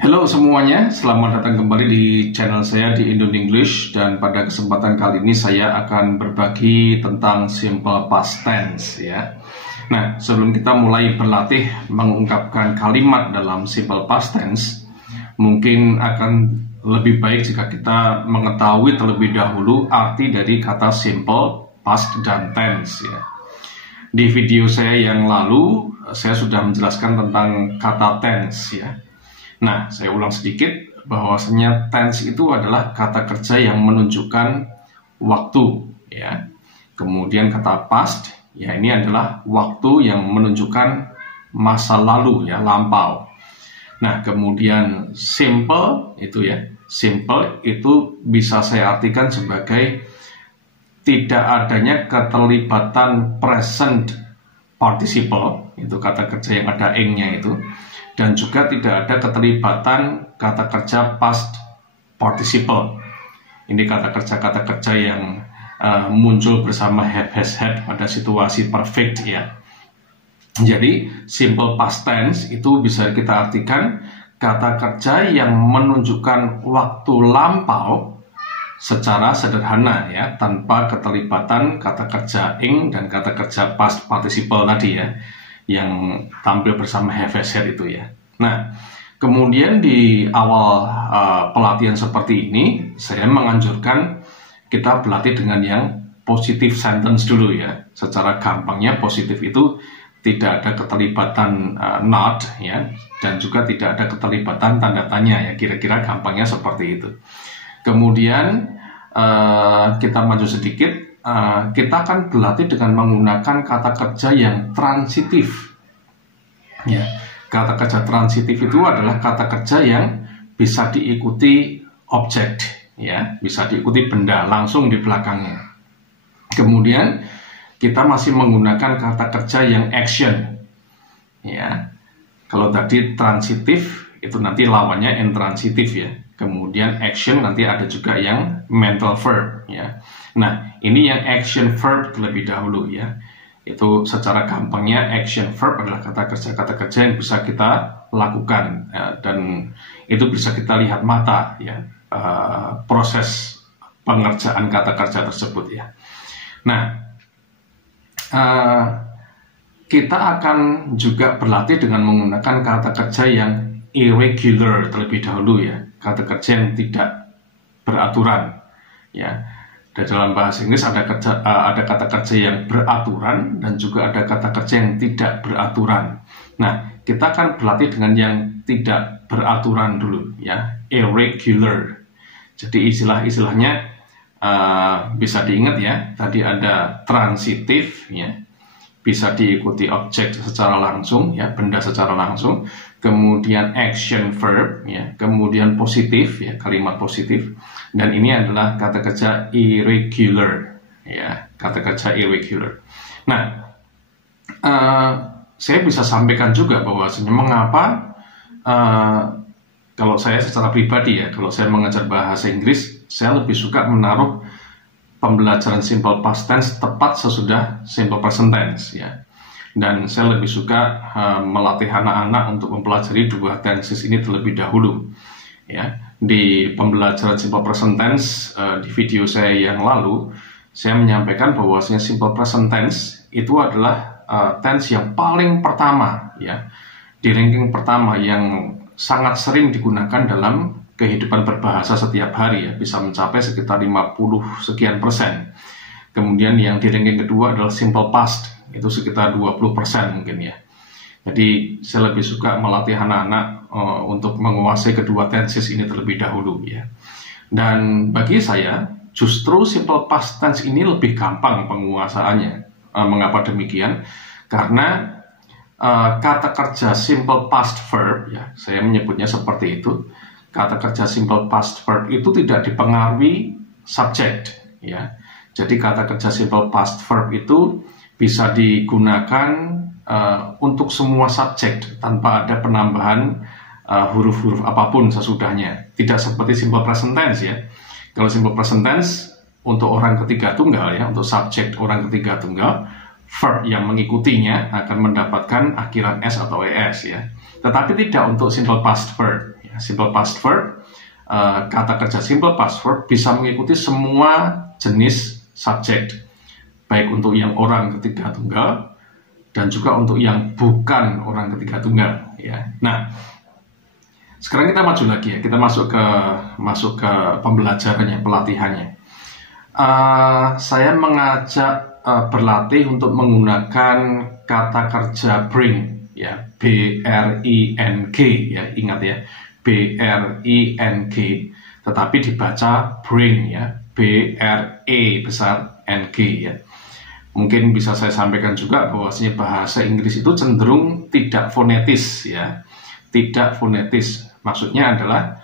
Halo semuanya, selamat datang kembali di channel saya di Indo English. Dan pada kesempatan kali ini saya akan berbagi tentang simple past tense ya. Nah, sebelum kita mulai berlatih mengungkapkan kalimat dalam simple past tense, mungkin akan lebih baik jika kita mengetahui terlebih dahulu arti dari kata simple past dan tense ya. Di video saya yang lalu, saya sudah menjelaskan tentang kata tense ya. Nah, saya ulang sedikit bahwasanya tense itu adalah kata kerja yang menunjukkan waktu ya. Kemudian kata past ya, ini adalah waktu yang menunjukkan masa lalu ya, lampau. Nah, kemudian simple itu ya. Simple itu bisa saya artikan sebagai tidak adanya keterlibatan present participle, itu kata kerja yang ada ing-nya itu. Dan juga tidak ada keterlibatan kata kerja past participle. Ini kata kerja yang muncul bersama have, has, had pada situasi perfect ya. Jadi simple past tense itu bisa kita artikan kata kerja yang menunjukkan waktu lampau secara sederhana ya, tanpa keterlibatan kata kerja ing dan kata kerja past participle tadi ya, yang tampil bersama have, has, had itu ya. Nah, kemudian di awal pelatihan seperti ini, saya menganjurkan kita berlatih dengan yang positive sentence dulu ya. Secara gampangnya positif itu tidak ada keterlibatan not ya, dan juga tidak ada keterlibatan tanda tanya ya. Kira-kira gampangnya seperti itu. Kemudian kita maju sedikit. Kita akan berlatih dengan menggunakan kata kerja yang transitif ya. Kata kerja transitif itu adalah kata kerja yang bisa diikuti objek ya, bisa diikuti benda langsung di belakangnya. Kemudian kita masih menggunakan kata kerja yang action ya. Kalau tadi transitif itu nanti lawannya intransitif ya. Kemudian action nanti ada juga yang mental verb ya. Nah, ini yang action verb terlebih dahulu ya. Itu secara gampangnya action verb adalah kata kerja yang bisa kita lakukan ya, dan itu bisa kita lihat mata ya, proses pengerjaan kata kerja tersebut ya. Nah, kita akan juga berlatih dengan menggunakan kata kerja yang irregular terlebih dahulu ya, kata kerja yang tidak beraturan ya. Dan dalam bahasa Inggris ada kata kerja yang beraturan dan juga ada kata kerja yang tidak beraturan. Nah, kita akan berlatih dengan yang tidak beraturan dulu ya, irregular. Jadi istilah-istilahnya bisa diingat ya. Tadi ada transitif ya, bisa diikuti objek secara langsung ya, benda secara langsung. Kemudian action verb ya, kemudian positif ya, kalimat positif, dan ini adalah kata kerja irregular ya, kata kerja irregular. Nah, saya bisa sampaikan juga bahwasanya mengapa kalau saya secara pribadi ya, kalau saya mengajar bahasa Inggris, saya lebih suka menaruh pembelajaran simple past tense tepat sesudah simple present tense ya. Dan saya lebih suka melatih anak-anak untuk mempelajari dua tenses ini terlebih dahulu ya. Di pembelajaran simple present tense di video saya yang lalu, saya menyampaikan bahwasanya simple present tense itu adalah tense yang paling pertama ya, di ranking pertama yang sangat sering digunakan dalam kehidupan berbahasa setiap hari ya, bisa mencapai sekitar 50 sekian persen. Kemudian yang di ranking kedua adalah simple past, itu sekitar 20% mungkin ya. Jadi saya lebih suka melatih anak-anak untuk menguasai kedua tenses ini terlebih dahulu ya. Dan bagi saya justru simple past tense ini lebih gampang penguasaannya. Mengapa demikian? Karena kata kerja simple past verb ya, saya menyebutnya seperti itu. Kata kerja simple past verb itu tidak dipengaruhi subjek ya. Jadi kata kerja simple past verb itu bisa digunakan untuk semua subjek tanpa ada penambahan huruf-huruf apapun sesudahnya. Tidak seperti simple present tense ya. Kalau simple present tense untuk orang ketiga tunggal ya, untuk subjek orang ketiga tunggal, verb yang mengikutinya akan mendapatkan akhiran s atau es ya. Tetapi tidak untuk simple past verb. simple past verb, kata kerja simple past verb bisa mengikuti semua jenis subjek, baik untuk yang orang ketiga tunggal dan juga untuk yang bukan orang ketiga tunggal, ya. Nah, sekarang kita maju lagi ya, kita masuk ke pembelajarannya, pelatihannya. Saya mengajak berlatih untuk menggunakan kata kerja bring, ya, B-R-I-N-G, ya, ingat ya, B-R-I-N-G, tetapi dibaca bring, ya, B-R-E besar N-G, ya. Mungkin bisa saya sampaikan juga bahwasanya bahasa Inggris itu cenderung tidak fonetis, ya, tidak fonetis. Maksudnya adalah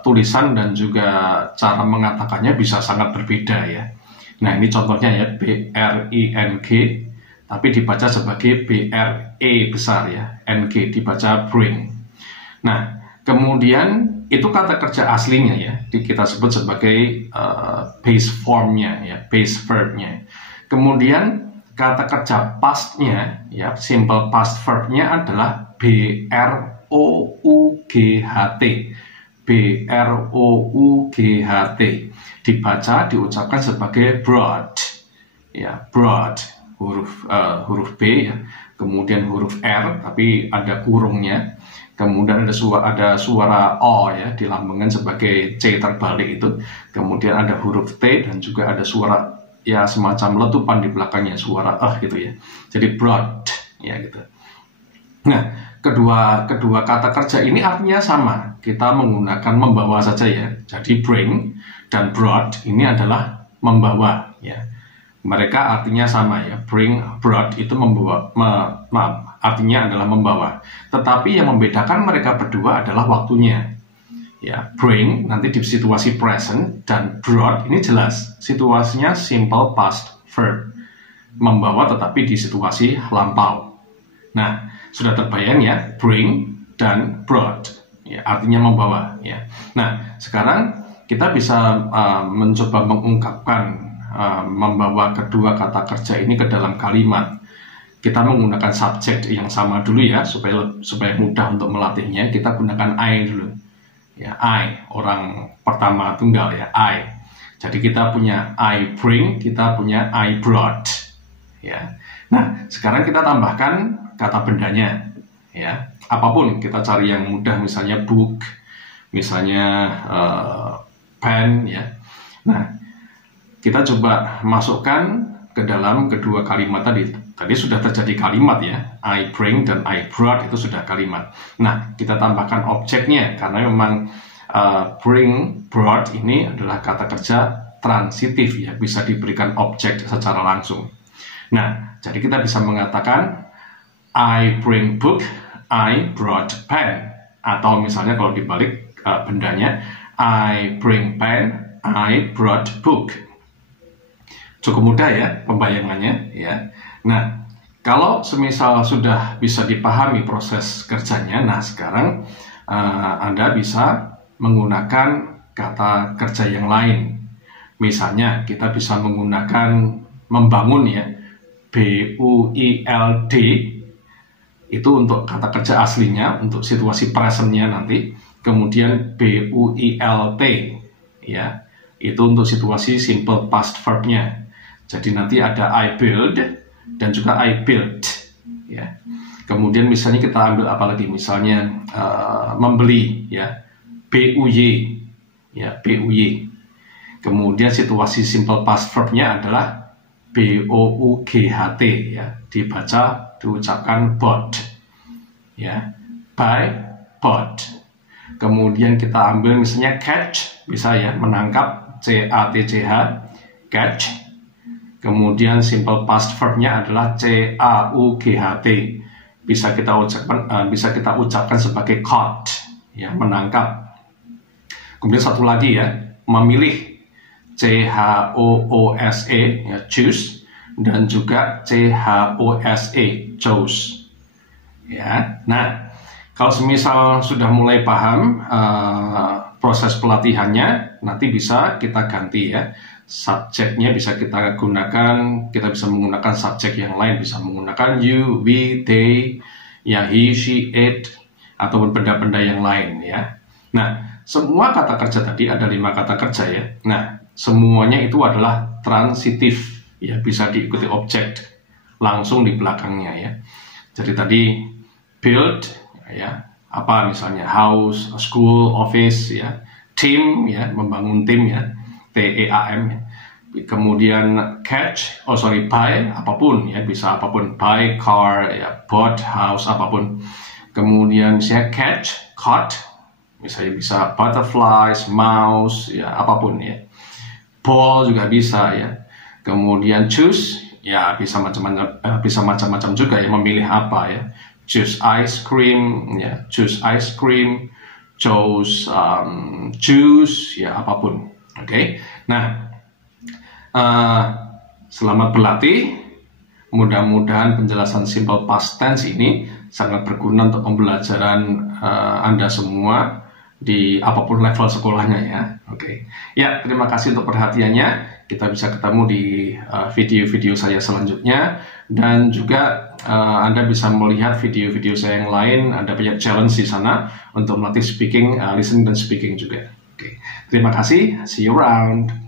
tulisan dan juga cara mengatakannya bisa sangat berbeda, ya. Nah, ini contohnya ya, B-R-I-N-G, tapi dibaca sebagai B-R-E besar, ya, N-G, dibaca bring. Nah, kemudian itu kata kerja aslinya, ya, kita sebut sebagai base formnya, ya, base verbnya. Kemudian kata kerja pastnya, ya, simple past verbnya adalah B-R-O-U-G-H-T, B-R-O-U-G-H-T, dibaca, diucapkan sebagai brought, ya, brought, huruf B, ya, kemudian huruf R tapi ada kurungnya, kemudian ada suara O, ya, dilambungkan sebagai C terbalik itu, kemudian ada huruf T dan juga ada suara, ya, semacam letupan di belakangnya, suara gitu ya. Jadi brought, ya, gitu. Nah, kedua kata kerja ini artinya sama. Kita menggunakan membawa saja, ya. Jadi bring dan brought ini adalah membawa, ya. Mereka artinya sama, ya. Bring, brought itu membawa, artinya adalah membawa. Tetapi yang membedakan mereka berdua adalah waktunya. Ya, bring nanti di situasi present dan brought ini jelas situasinya simple past verb, membawa tetapi di situasi lampau. Nah, sudah terbayang ya, bring dan brought, ya, artinya membawa, ya. Nah, sekarang kita bisa mencoba mengungkapkan membawa kedua kata kerja ini ke dalam kalimat. Kita menggunakan subjek yang sama dulu, ya, supaya mudah untuk melatihnya. Kita gunakan I dulu. Ya, I, orang pertama tunggal, ya, I. Jadi kita punya I bring, kita punya I brought, ya. Nah, sekarang kita tambahkan kata bendanya, ya. Apapun, kita cari yang mudah, misalnya book, misalnya pen, ya. Nah, kita coba masukkan ke dalam kedua kalimat tadi. Tadi sudah terjadi kalimat, ya, I bring dan I brought itu sudah kalimat. Nah, kita tambahkan objeknya karena memang bring, brought ini adalah kata kerja transitif, ya, bisa diberikan objek secara langsung. Nah, jadi kita bisa mengatakan I bring book, I brought pen, atau misalnya kalau dibalik bendanya I bring pen, I brought book. Cukup mudah, ya, pembayangannya, ya. Nah, kalau semisal sudah bisa dipahami proses kerjanya, nah sekarang Anda bisa menggunakan kata kerja yang lain. Misalnya kita bisa menggunakan membangun, ya, B-U-I-L-D, itu untuk kata kerja aslinya, untuk situasi presentnya nanti. Kemudian B-U-I-L-T, ya, itu untuk situasi simple past verbnya. Jadi nanti ada I build dan juga I built, ya. Kemudian misalnya kita ambil apa lagi, misalnya membeli, ya, B-U-Y, ya, B-U-Y. Kemudian situasi simple past verbnya adalah B-O-U-G-H-T, ya, dibaca, diucapkan bought, ya, buy, bought. Kemudian kita ambil misalnya catch, bisa, ya, menangkap, C-A-T-C-H, catch. Kemudian simple past verbnya adalah C-A-U-G-H-T, bisa kita ucapkan sebagai caught, ya, menangkap. Kemudian satu lagi, ya, memilih, C-H-O-O-S-E, ya, choose, dan juga C-H-O-S-E, chose, ya. Nah, kalau semisal sudah mulai paham proses pelatihannya, nanti bisa kita ganti, ya. Subjeknya bisa kita gunakan, kita bisa menggunakan subjek yang lain, bisa menggunakan you, we, they, ya, he, she, it, ataupun benda-benda yang lain, ya. Nah, semua kata kerja tadi ada 5 kata kerja ya. Nah, semuanya itu adalah transitif ya, bisa diikuti objek langsung di belakangnya ya. Jadi tadi build ya, apa misalnya house, school, office ya, team ya, membangun tim ya, TEAM ya. Kemudian buy apapun ya, bisa apapun, buy car ya, bought house apapun. Kemudian misalnya caught misalnya bisa butterflies, mouse ya, apapun ya. Ball juga bisa ya. Kemudian choose ya, bisa macam-macam juga ya, memilih apa ya. Choose ice cream ya, choose ice cream, choose juice ya, apapun. Oke. Nah, selamat berlatih. Mudah-mudahan penjelasan simple past tense ini sangat berguna untuk pembelajaran Anda semua di apapun level sekolahnya ya. Oke. Ya, terima kasih untuk perhatiannya. Kita bisa ketemu di video-video saya selanjutnya, dan juga Anda bisa melihat video-video saya yang lain. Ada banyak challenge di sana untuk melatih speaking, listening dan speaking juga. Oke. Terima kasih. See you around.